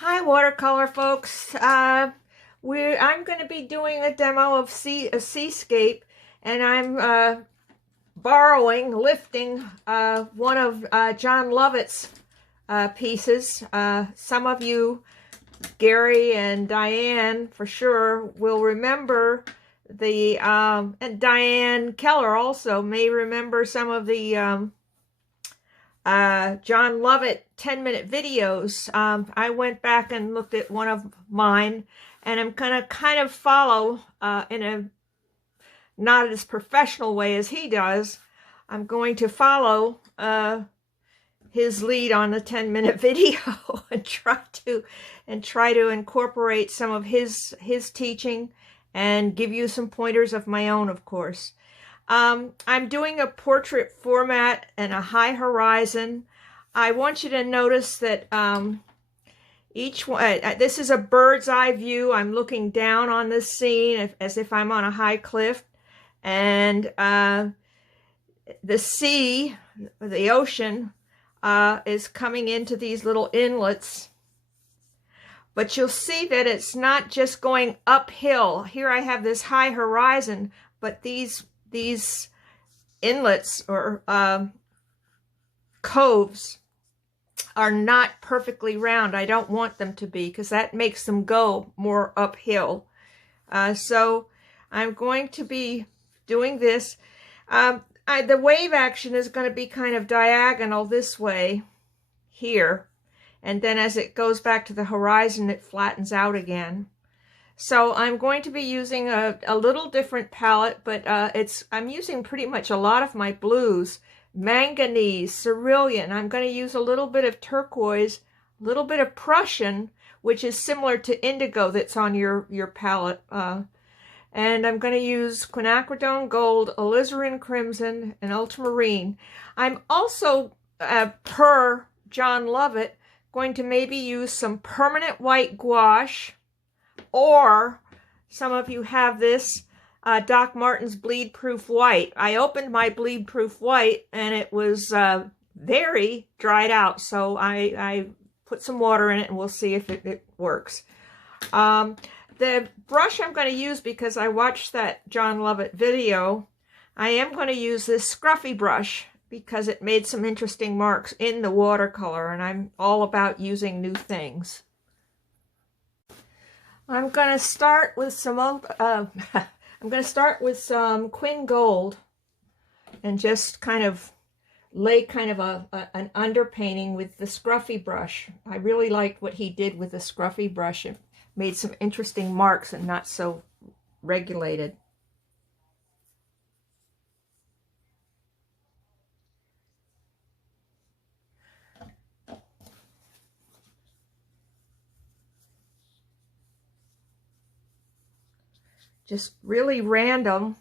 Hi, watercolor folks. I'm going to be doing a demo of a Seascape, and I'm lifting one of John Lovett's pieces. Some of you, Gary and Diane, for sure, will remember and Diane Keller also may remember some of the John Lovett 10-minute videos. I went back and looked at one of mine, and I'm going to kind of follow in a not as professional way as he does. I'm going to follow his lead on the 10-minute video and try to incorporate some of his teaching and give you some pointers of my own, of course. I'm doing a portrait format and a high horizon. I want you to notice that each one, this is a bird's eye view. I'm looking down on this scene as if I'm on a high cliff. And the sea, the ocean, is coming into these little inlets. But you'll see that it's not just going uphill. Here I have this high horizon, but these inlets or coves are not perfectly round. I don't want them to be, because that makes them go more uphill. So I'm going to be doing this. The wave action is going to be kind of diagonal this way here, and then as it goes back to the horizon, it flattens out again. So I'm going to be using a little different palette, but I'm using pretty much a lot of my blues, manganese, cerulean. I'm going to use a little bit of turquoise, a little bit of Prussian, which is similar to indigo that's on your palette. And I'm going to use quinacridone gold, alizarin crimson, and ultramarine. I'm also, per John Lovett, going to maybe use some permanent white gouache, or some of you have this Doc Martens bleed proof white. I opened my bleed proof white and it was very dried out, so I put some water in it and we'll see if it works. The brush I'm going to use, because I watched that John Lovett video, I am going to use this scruffy brush because it made some interesting marks in the watercolor, and I'm all about using new things. I'm going to start with some Quin Gold and just kind of lay kind of an underpainting with the scruffy brush. I really liked what he did with the scruffy brush. It made some interesting marks and not so regulated. Just really random.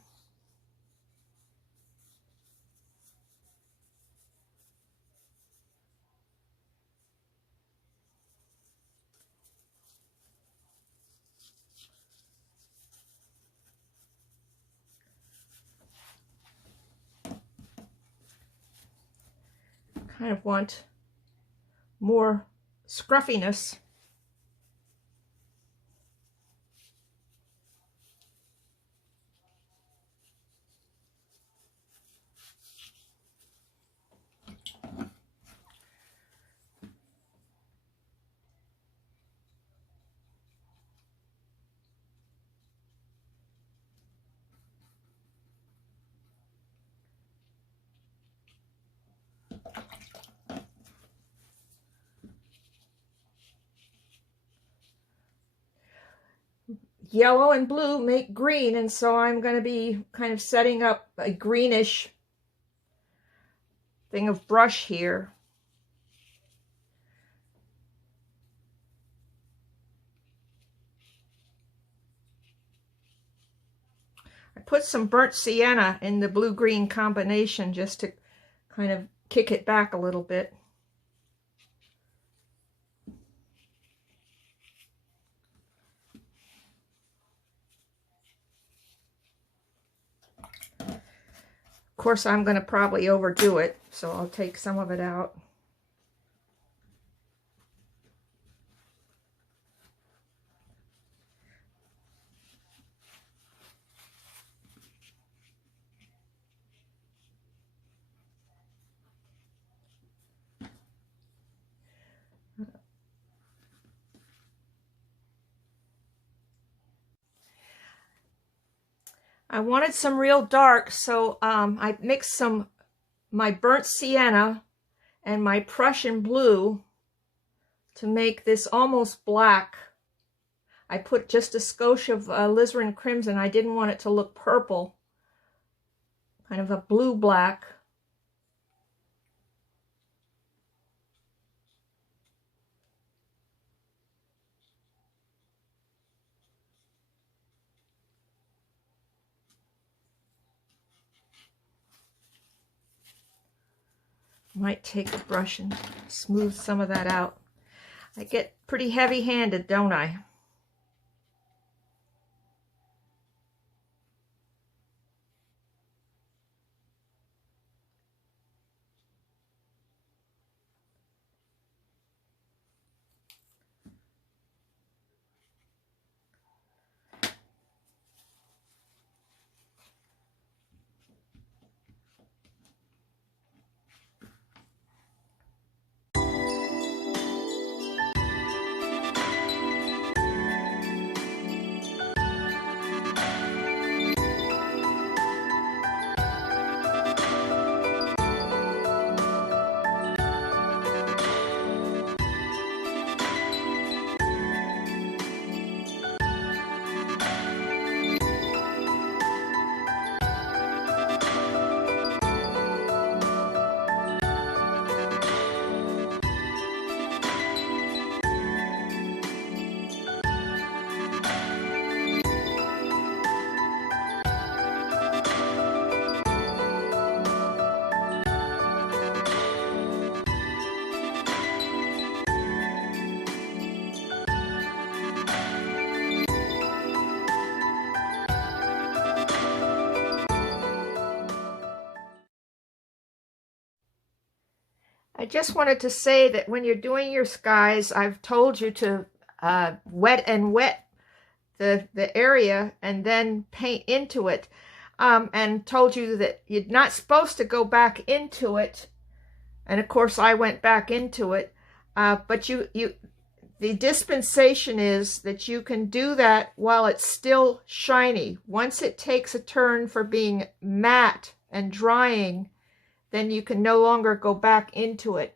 Kind of want more scruffiness. Yellow and blue make green, and so I'm going to be kind of setting up a greenish thing of brush here. I put some burnt sienna in the blue-green combination just to kind of kick it back a little bit. Of course, I'm going to probably overdo it, so I'll take some of it out. I wanted some real dark, so I mixed my burnt sienna and my Prussian blue to make this almost black. I put just a skosh of alizarin crimson. I didn't want it to look purple. Kind of a blue-black. Might take a brush and smooth some of that out. I get pretty heavy-handed, don't I? I just wanted to say that when you're doing your skies, I've told you to wet the area and then paint into it, and told you that you're not supposed to go back into it. And of course, I went back into it, but the dispensation is that you can do that while it's still shiny. Once it takes a turn for being matte and drying, then you can no longer go back into it.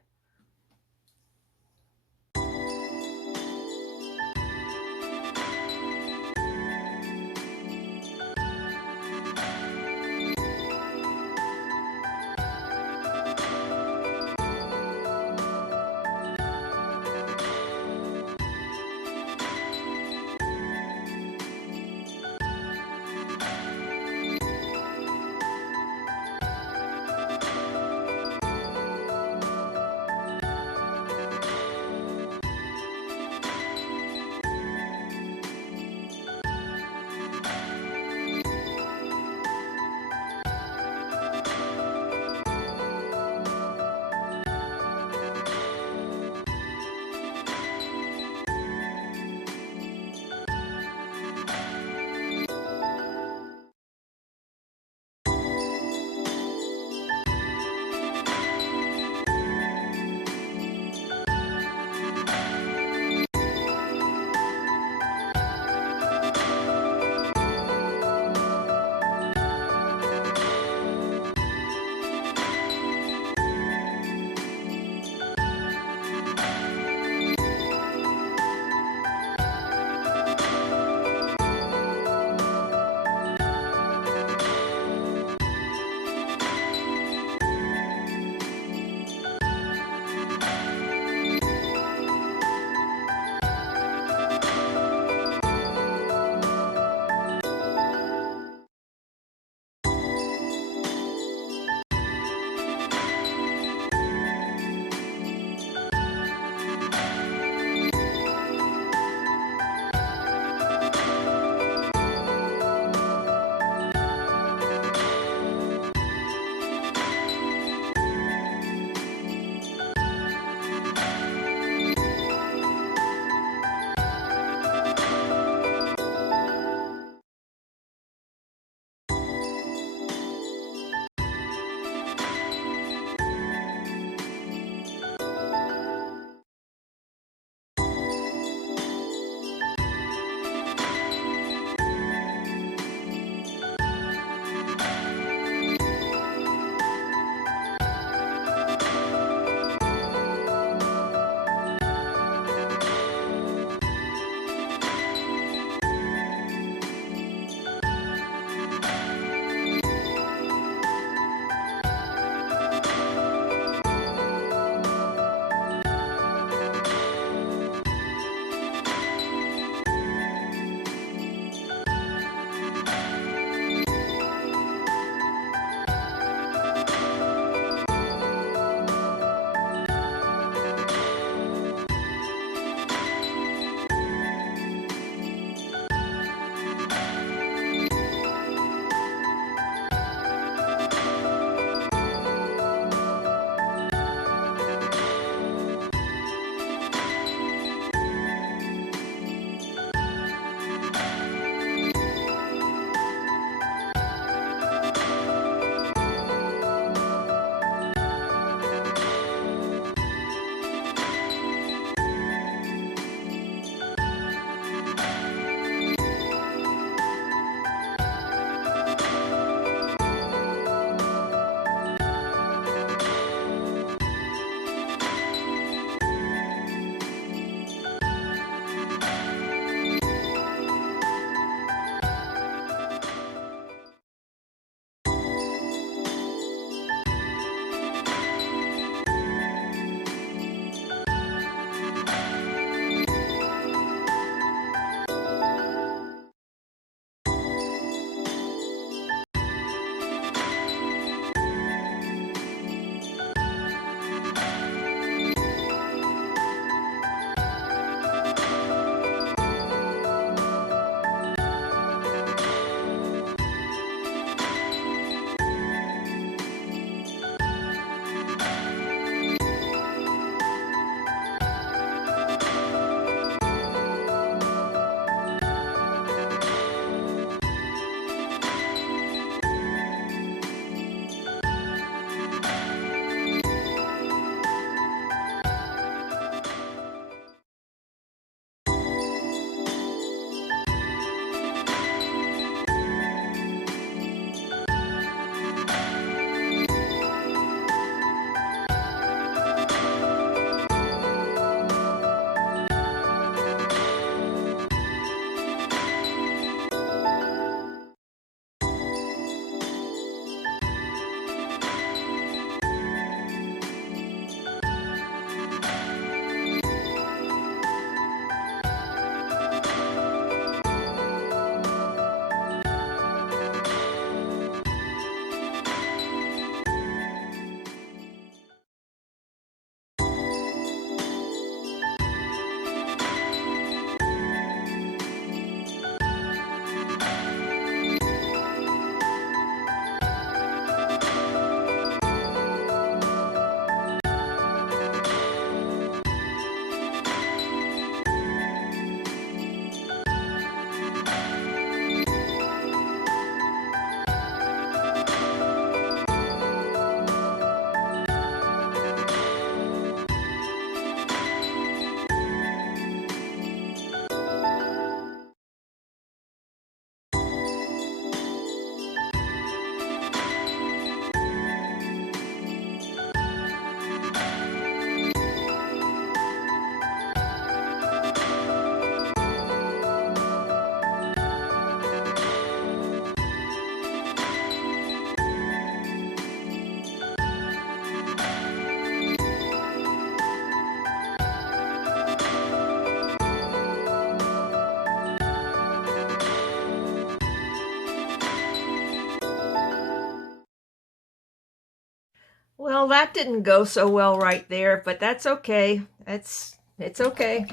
Well, that didn't go so well right there, but that's okay. It's okay.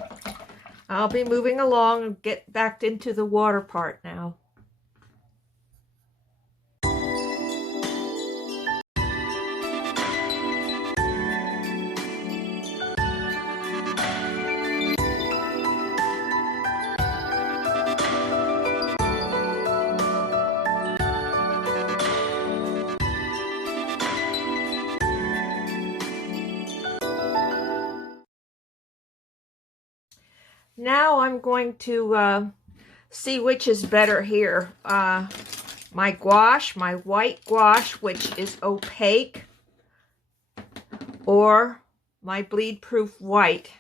I'll be moving along and get back into the water part now. Now I'm going to see which is better here. My gouache, my white gouache, which is opaque, or my bleed-proof white.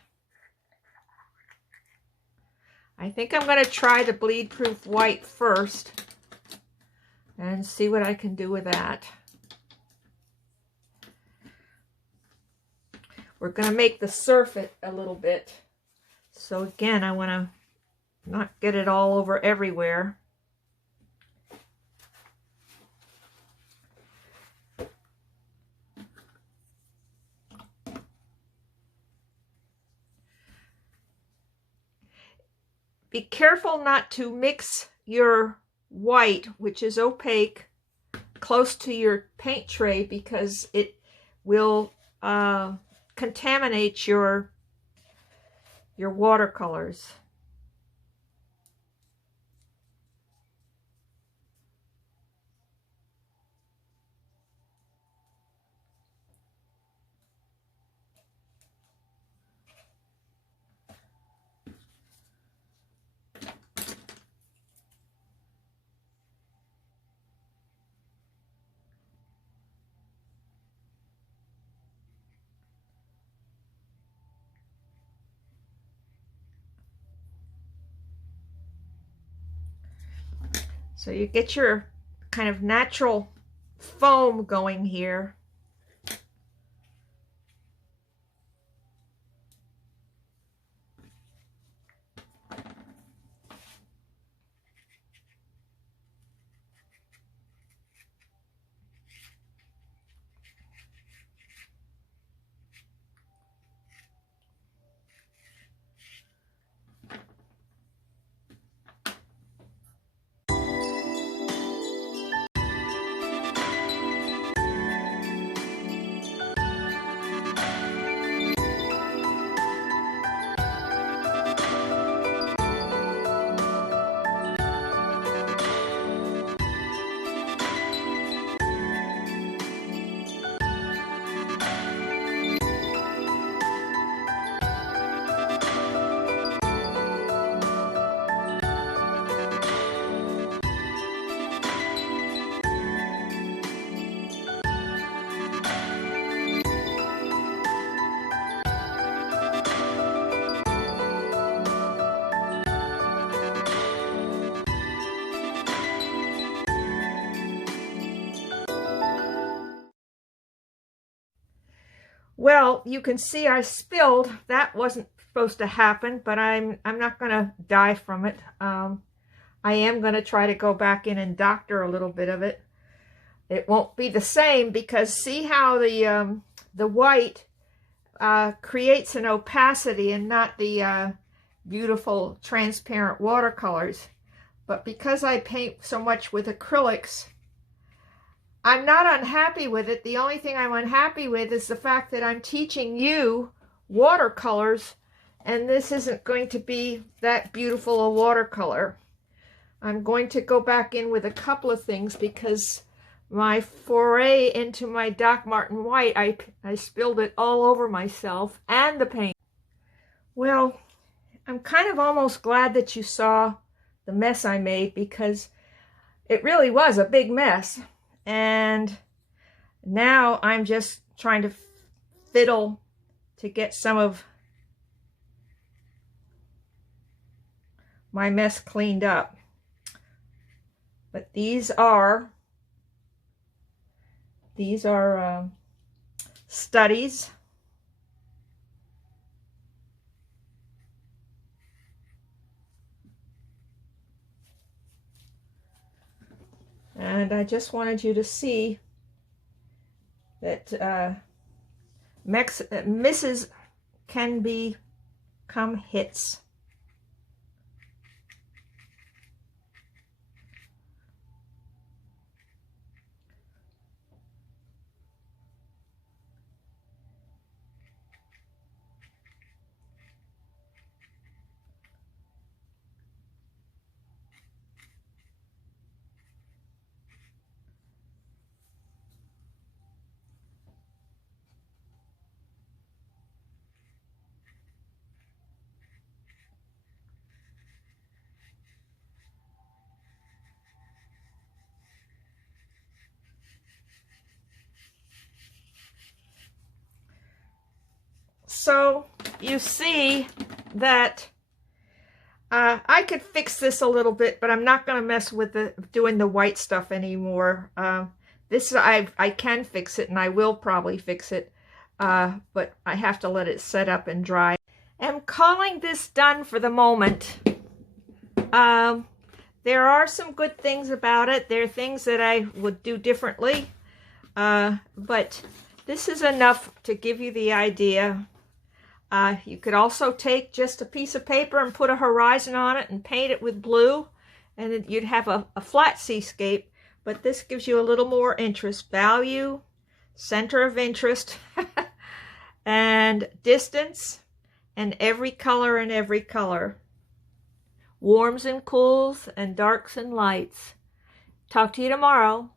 I think I'm going to try the bleed-proof white first and see what I can do with that. We're going to make the surface a little bit. So again, I want to not get it all over everywhere. Be careful not to mix your white, which is opaque, close to your paint tray, because it will contaminate your watercolors. So you get your kind of natural foam going here. Well, you can see I spilled. That wasn't supposed to happen, but I'm not going to die from it. I am going to try to go back in and doctor a little bit of it. It won't be the same, because see how the white creates an opacity and not the beautiful transparent watercolors. But because I paint so much with acrylics, I'm not unhappy with it. The only thing I'm unhappy with is the fact that I'm teaching you watercolors, and this isn't going to be that beautiful a watercolor. I'm going to go back in with a couple of things, because my foray into my Doc Martin white, I spilled it all over myself and the paint. Well, I'm kind of almost glad that you saw the mess I made, because it really was a big mess. And now I'm just trying to fiddle to get some of my mess cleaned up. But these are studies. And I just wanted you to see that misses can become hits. So you see that I could fix this a little bit, but I'm not going to mess with doing the white stuff anymore. This I can fix it, and I will probably fix it, but I have to let it set up and dry. I'm calling this done for the moment. There are some good things about it. There are things that I would do differently, but this is enough to give you the idea. You could also take just a piece of paper and put a horizon on it and paint it with blue, and then you'd have a flat seascape, but this gives you a little more interest. Value, center of interest, and distance, and every color and every color. Warms and cools, and darks and lights. Talk to you tomorrow.